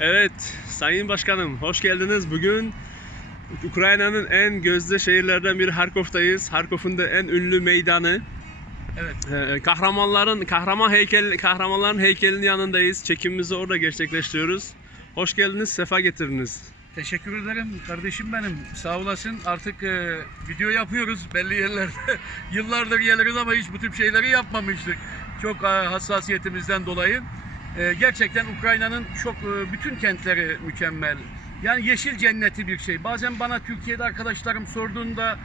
Evet, Sayın Başkanım hoş geldiniz. Bugün Ukrayna'nın en gözde şehirlerden biri Harkov'tayız. Harkov'un da en ünlü meydanı. Evet. Ee, kahramanların kahraman heykel kahramanların heykelinin yanındayız. Çekimimizi orada gerçekleştiriyoruz. Hoş geldiniz, sefa getirdiniz. Teşekkür ederim kardeşim benim. Sağ olasın. Artık e, video yapıyoruz belli yerlerde. Yıllardır geliriz ama hiç bu tip şeyleri yapmamıştık. Çok e, hassasiyetimizden dolayı. E, gerçekten Ukrayna'nın çok e, bütün kentleri mükemmel. Yani yeşil cenneti bir şey. Bazen bana Türkiye'de arkadaşlarım sorduğunda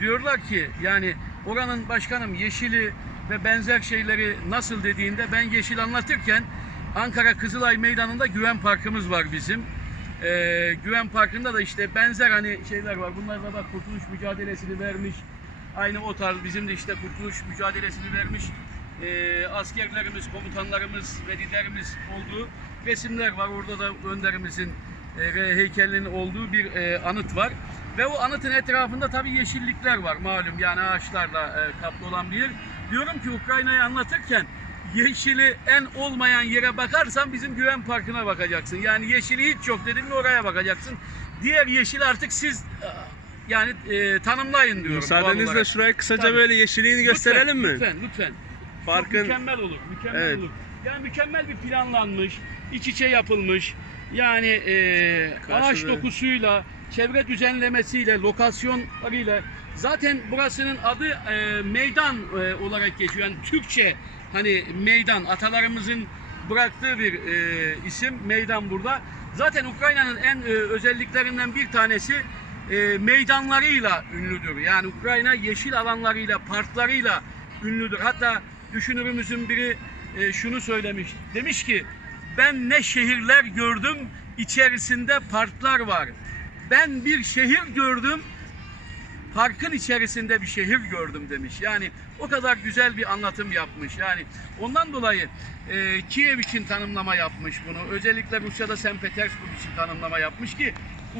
diyorlar ki yani oranın başkanım yeşili ve benzer şeyleri nasıl dediğinde ben yeşil anlatırken Ankara Kızılay Meydanı'nda Güven Parkımız var bizim. Ee, Güven Parkı'nda da işte benzer hani şeyler var. Bunlar da bak kurtuluş mücadelesini vermiş. Aynı o tarz bizim de işte kurtuluş mücadelesini vermiş ee, askerlerimiz, komutanlarımız ve liderimiz olduğu resimler var. Orada da önderimizin e, heykelinin olduğu bir e, anıt var. Ve o anıtın etrafında tabii yeşillikler var malum yani ağaçlarla e, kaplı olan bir yer. Diyorum ki Ukrayna'yı anlatırken yeşili en olmayan yere bakarsan bizim Güven Parkı'na bakacaksın. Yani yeşili hiç yok dedim mi oraya bakacaksın. Diğer yeşil artık siz e, yani e, tanımlayın diyorum. Müsaadenizle şuraya kısaca Tabii. böyle yeşilliğini gösterelim mi? Lütfen, lütfen. Parkın- Çok mükemmel olur, mükemmel Evet. olur. Yani mükemmel bir planlanmış, iç içe yapılmış. Yani e, ağaç dokusuyla, çevre düzenlemesiyle, lokasyonlarıyla. Zaten burasının adı e, meydan e, olarak geçiyor. Yani Türkçe hani meydan, atalarımızın bıraktığı bir e, isim meydan burada. Zaten Ukrayna'nın en e, özelliklerinden bir tanesi e, meydanlarıyla ünlüdür. Yani Ukrayna yeşil alanlarıyla, parklarıyla ünlüdür. Hatta düşünürümüzün biri e, şunu söylemiş. Demiş ki ben ne şehirler gördüm içerisinde parklar var. Ben bir şehir gördüm parkın içerisinde bir şehir gördüm demiş. Yani o kadar güzel bir anlatım yapmış. Yani ondan dolayı e, Kiev için tanımlama yapmış bunu. Özellikle Rusya'da St. Petersburg için tanımlama yapmış ki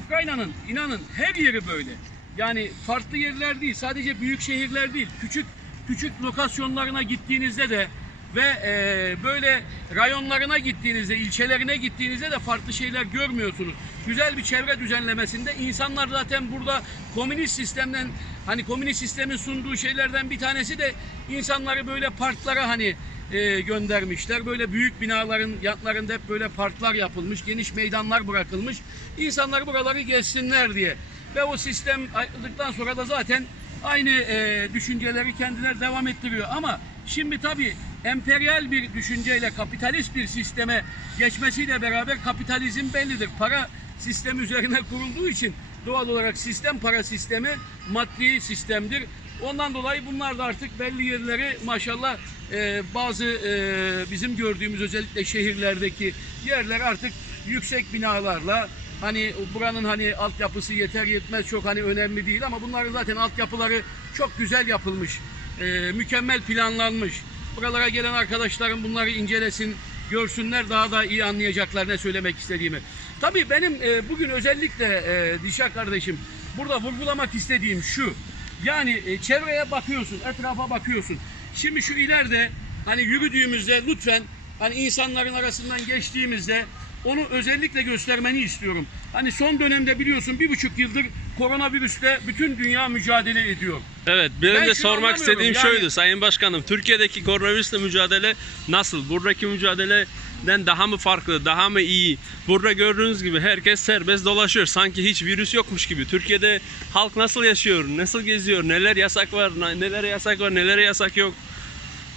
Ukrayna'nın inanın her yeri böyle. Yani farklı yerler değil, sadece büyük şehirler değil, küçük küçük lokasyonlarına gittiğinizde de ve e, böyle rayonlarına gittiğinizde, ilçelerine gittiğinizde de farklı şeyler görmüyorsunuz. Güzel bir çevre düzenlemesinde insanlar zaten burada komünist sistemden hani komünist sistemin sunduğu şeylerden bir tanesi de insanları böyle parklara hani e, göndermişler. Böyle büyük binaların yanlarında hep böyle parklar yapılmış, geniş meydanlar bırakılmış. İnsanlar buraları gezsinler diye. Ve o sistem ayrıldıktan sonra da zaten aynı e, düşünceleri kendileri devam ettiriyor. Ama şimdi tabii emperyal bir düşünceyle kapitalist bir sisteme geçmesiyle beraber kapitalizm bellidir. Para sistemi üzerine kurulduğu için doğal olarak sistem para sistemi maddi sistemdir. Ondan dolayı bunlar da artık belli yerleri maşallah e, bazı e, bizim gördüğümüz özellikle şehirlerdeki yerler artık yüksek binalarla hani buranın hani altyapısı yeter yetmez çok hani önemli değil ama bunların zaten altyapıları çok güzel yapılmış. e, mükemmel planlanmış. Buralara gelen arkadaşlarım bunları incelesin, görsünler daha da iyi anlayacaklar ne söylemek istediğimi. Tabii benim e, bugün özellikle e, Dişa kardeşim burada vurgulamak istediğim şu. Yani e, çevreye bakıyorsun, etrafa bakıyorsun. Şimdi şu ileride hani yürüdüğümüzde lütfen hani insanların arasından geçtiğimizde onu özellikle göstermeni istiyorum. Hani son dönemde biliyorsun bir buçuk yıldır koronavirüsle bütün dünya mücadele ediyor. Evet, benim Ben de sormak istediğim yani- şuydu Sayın Başkanım. Türkiye'deki koronavirüsle mücadele nasıl? Buradaki mücadeleden daha mı farklı, daha mı iyi? Burada gördüğünüz gibi herkes serbest dolaşıyor. Sanki hiç virüs yokmuş gibi. Türkiye'de halk nasıl yaşıyor, nasıl geziyor, neler yasak var, neler yasak var, neler yasak yok.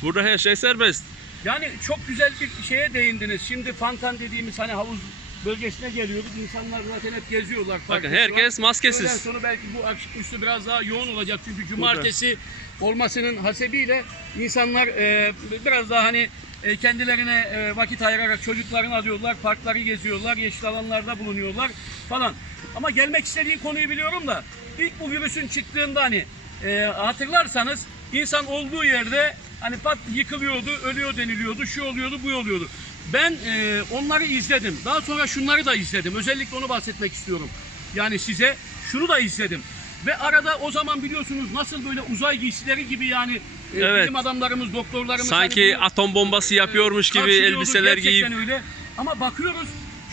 Burada her şey serbest. Yani çok güzel bir şeye değindiniz. Şimdi Fantan dediğimiz hani havuz bölgesine geliyoruz. İnsanlar zaten hep geziyorlar. Bakın herkes maskesiz. Öğleden sonra belki bu akşamüstü biraz daha yoğun olacak. Çünkü cumartesi olmasının hasebiyle insanlar e, biraz daha hani e, kendilerine e, vakit ayırarak çocuklarını alıyorlar. Parkları geziyorlar. Yeşil alanlarda bulunuyorlar falan. Ama gelmek istediğim konuyu biliyorum da ilk bu virüsün çıktığında hani e, hatırlarsanız insan olduğu yerde hani pat yıkılıyordu, ölüyor deniliyordu, şu oluyordu, bu oluyordu. Ben e, onları izledim. Daha sonra şunları da izledim. Özellikle onu bahsetmek istiyorum. Yani size şunu da izledim. Ve arada o zaman biliyorsunuz nasıl böyle uzay giysileri gibi yani e, Evet. bilim adamlarımız, doktorlarımız Sanki hani bunu, atom bombası yapıyormuş gibi karşılıyordu. elbiseler giyip Gerçekten öyle. Ama bakıyoruz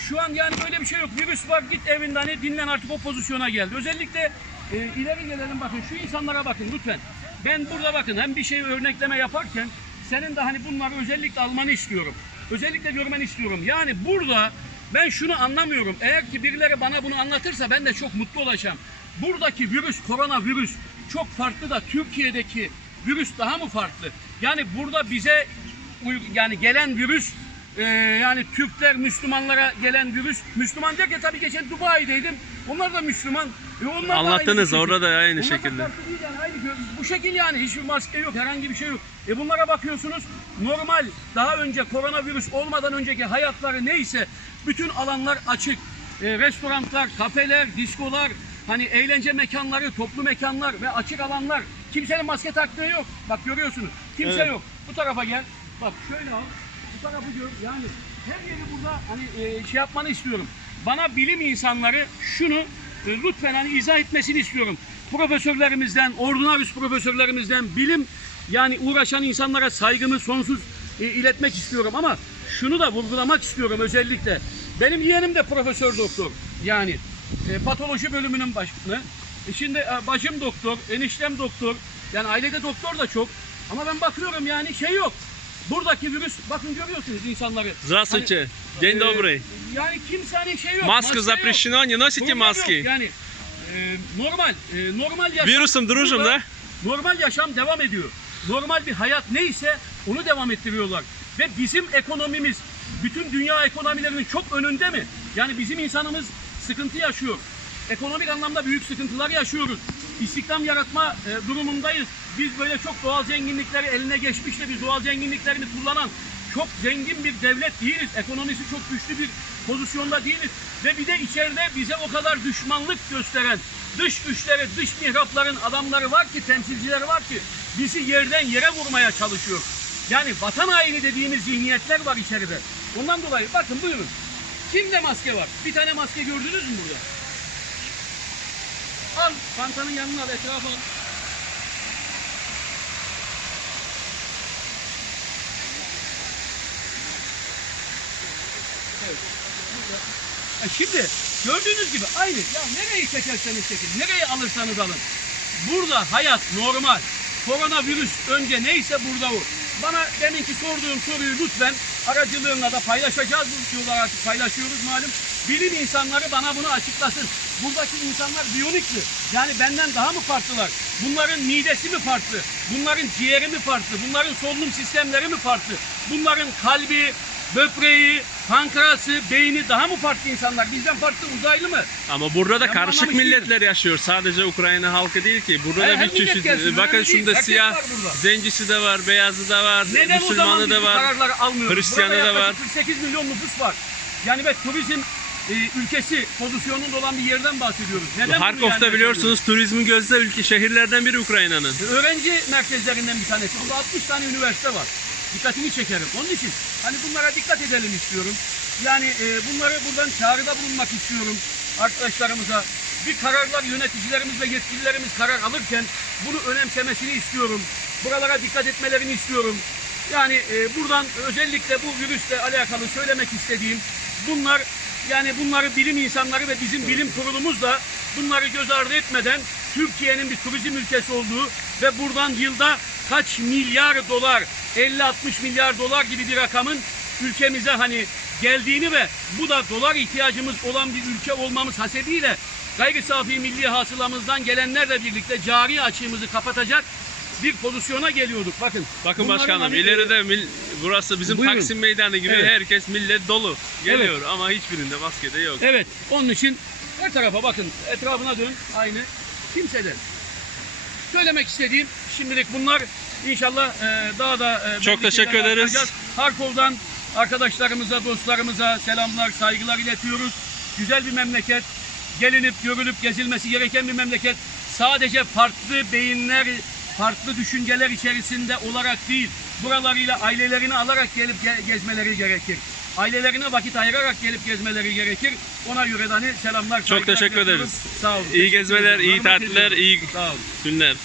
şu an yani böyle bir şey yok. Virüs var git evinde hani dinlen artık o pozisyona geldi. Özellikle e, ileri gelelim bakın şu insanlara bakın lütfen. Ben burada bakın hem bir şey örnekleme yaparken senin de hani bunları özellikle almanı istiyorum. Özellikle görmeni istiyorum. Yani burada ben şunu anlamıyorum. Eğer ki birileri bana bunu anlatırsa ben de çok mutlu olacağım. Buradaki virüs, koronavirüs çok farklı da Türkiye'deki virüs daha mı farklı? Yani burada bize yani gelen virüs e, yani Türkler Müslümanlara gelen virüs Müslüman derken tabii geçen Dubai'deydim. Onlar da Müslüman. E onlar da Anlattınız, aynı orada da aynı da şekilde. farklı değil yani, aynı gö- bu şekil yani hiçbir maske yok herhangi bir şey yok. E bunlara bakıyorsunuz normal daha önce koronavirüs olmadan önceki hayatları neyse bütün alanlar açık. E, restoranlar, kafeler, diskolar, hani eğlence mekanları, toplu mekanlar ve açık alanlar. Kimsenin maske taktığı yok. Bak görüyorsunuz. Kimse Evet. yok. Bu tarafa gel. Bak şöyle al. Bu tarafı gör. Yani her yeri burada hani e, şey yapmanı istiyorum. Bana bilim insanları şunu e, lütfen hani izah etmesini istiyorum. Profesörlerimizden, ordinarius profesörlerimizden bilim yani uğraşan insanlara saygımı sonsuz e, iletmek istiyorum ama şunu da vurgulamak istiyorum özellikle. Benim yeğenim de profesör doktor. Yani e, patoloji bölümünün başkanı. E, şimdi e, bacım doktor, eniştem doktor. Yani ailede doktor da çok. Ama ben bakıyorum yani şey yok. Buradaki virüs bakın görüyorsunuz insanları. Здравствуйте. День e, добрый. Yani kimsenin şey yok. Маску maske yok. запрещено, не носите Problem yok. маски. Yani e, normal, e, normal yaşam. Virüsüm дружим, burada да? Normal yaşam devam ediyor. Normal bir hayat neyse onu devam ettiriyorlar. Ve bizim ekonomimiz bütün dünya ekonomilerinin çok önünde mi? Yani bizim insanımız sıkıntı yaşıyor. Ekonomik anlamda büyük sıkıntılar yaşıyoruz. İstihdam yaratma e, durumundayız. Biz böyle çok doğal zenginlikleri eline geçmiş de biz doğal zenginliklerini kullanan çok zengin bir devlet değiliz. Ekonomisi çok güçlü bir pozisyonda değiliz. Ve bir de içeride bize o kadar düşmanlık gösteren dış güçleri, dış mihrapların adamları var ki, temsilcileri var ki bizi yerden yere vurmaya çalışıyor. Yani vatan haini dediğimiz zihniyetler var içeride. Ondan dolayı bakın buyurun. Kimde maske var? Bir tane maske gördünüz mü burada? Al, pantanın yanına al, etrafa al. Evet. Ha, Şimdi gördüğünüz gibi aynı. Ya nereyi çekerseniz çekin, nereyi alırsanız alın. Burada hayat normal. Koronavirüs önce neyse burada o. Bana deminki sorduğum soruyu lütfen aracılığında da paylaşacağız. Bu videoları artık paylaşıyoruz malum. Bilim insanları bana bunu açıklasın. Buradaki insanlar biyonik? Yani benden daha mı farklılar? Bunların midesi mi farklı? Bunların ciğeri mi farklı? Bunların solunum sistemleri mi farklı? Bunların kalbi, böbreği, pankreası, beyni daha mı farklı insanlar? Bizden farklı uzaylı mı? Ama burada da Ben karışık anlamış milletler yaşıyor. Sadece Ukrayna halkı değil ki. Burada He, da her bir millet çeşit. gelsin, Bakın değil. şunda Herkes siyah, var burada. zencisi de var, beyazı da var, Neden o zaman Müslümanı biz da bu var. kararları almıyoruz? Hristiyanı Burada da var. yaklaşık 48 milyon nüfus var. Yani ve turizm e, ülkesi pozisyonunda olan bir yerden bahsediyoruz. Neden bunu Harkov'da yani biliyorsunuz turizmin gözde ülke şehirlerden biri Ukrayna'nın. Öğrenci merkezlerinden bir tanesi. Burada 60 tane üniversite var. Dikkatini çekerim. Onun için hani bunlara dikkat edelim istiyorum. Yani e, bunları buradan çağrıda bulunmak istiyorum arkadaşlarımıza. Bir kararlar yöneticilerimiz ve yetkililerimiz karar alırken bunu önemsemesini istiyorum. Buralara dikkat etmelerini istiyorum. Yani e, buradan özellikle bu virüsle alakalı söylemek istediğim bunlar yani bunları bilim insanları ve bizim bilim kurulumuz da bunları göz ardı etmeden Türkiye'nin bir turizm ülkesi olduğu ve buradan yılda kaç milyar dolar 50-60 milyar dolar gibi bir rakamın ülkemize hani geldiğini ve bu da dolar ihtiyacımız olan bir ülke olmamız hasebiyle gayri safi milli hasılamızdan gelenlerle birlikte cari açığımızı kapatacak bir pozisyona geliyorduk. Bakın. Bakın bunların başkanım hani- ileride mil- burası bizim Buyurun. Taksim Meydanı gibi Evet. herkes millet dolu geliyor ama hiçbirinde maske de yok. Evet, onun için her tarafa bakın, etrafına dön, aynı. Kimseden. Söylemek istediğim şimdilik bunlar. İnşallah e, daha da e, Çok teşekkür ederiz. Harkov'dan arkadaşlarımıza, dostlarımıza selamlar, saygılar iletiyoruz. Güzel bir memleket. Gelinip, görülüp, gezilmesi gereken bir memleket. Sadece farklı beyinler, farklı düşünceler içerisinde olarak değil, buralarıyla ailelerini alarak gelip ge- gezmeleri gerekir. Ailelerine vakit ayırarak gelip gezmeleri gerekir. Ona göre de hani selamlar, Çok teşekkür ederiz. Sağ olun. İyi gezmeler, iyi tatiller, iyi Sağ olun. günler.